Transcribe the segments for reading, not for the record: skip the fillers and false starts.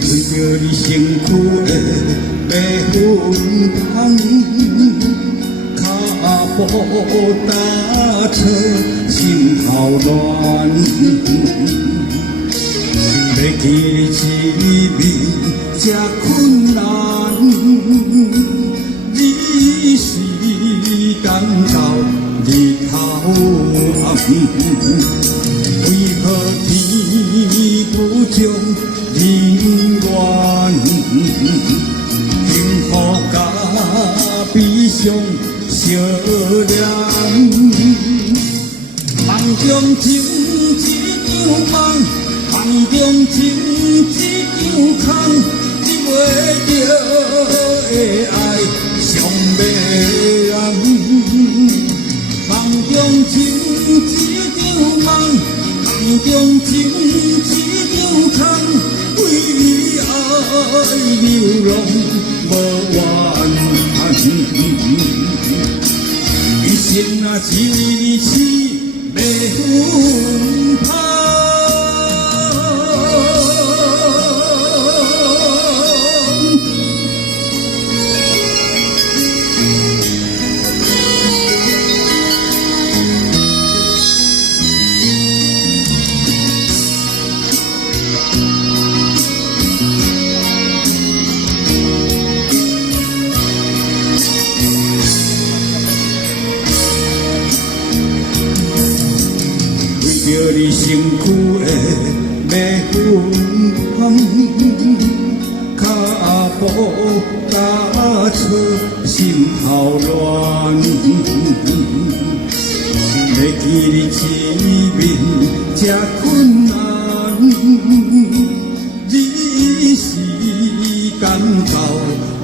为着你身躯的马粪香，脚步踏错，心头乱。要记你一面这困难，你是等到日头暗，为何天不将人缘？幸福甲悲伤相连，梦中情一场梦，梦中情一场空，你袂着的爱上迷人。梦中情一场梦，梦中情一场空，为爱流浪无完限。一生啊，只为你痴迷魂魄。着你身躯的马粪香，脚步踏错，心头乱。要记你一面这困难，你是等到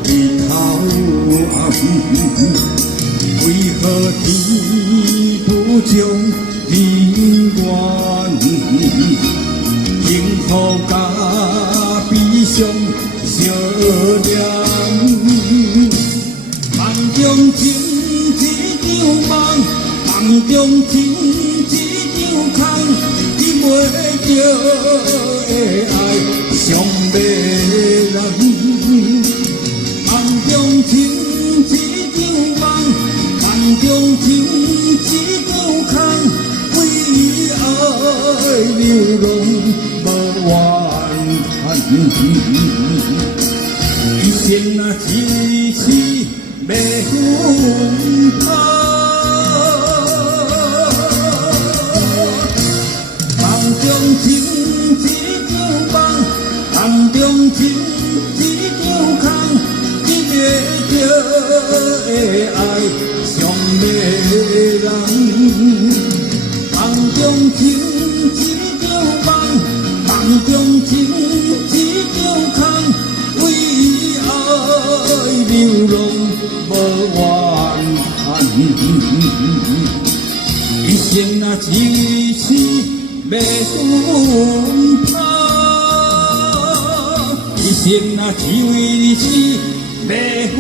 日头暗，为何天不将人缘？幸福甲悲伤相连，梦中情一场梦，梦中情一场空，你袂着的爱上迷人。梦中情一场梦，梦中情一场空，为爱流浪无完限。一生啊，只为痴迷魂魄。梦中情一场梦，梦中情一场空，你袂着的爱上迷人。梦中情一场梦，梦中情一场空，为爱流浪无完限。一生啊，只为痴迷魂魄，一生啊，只为你痴迷魂。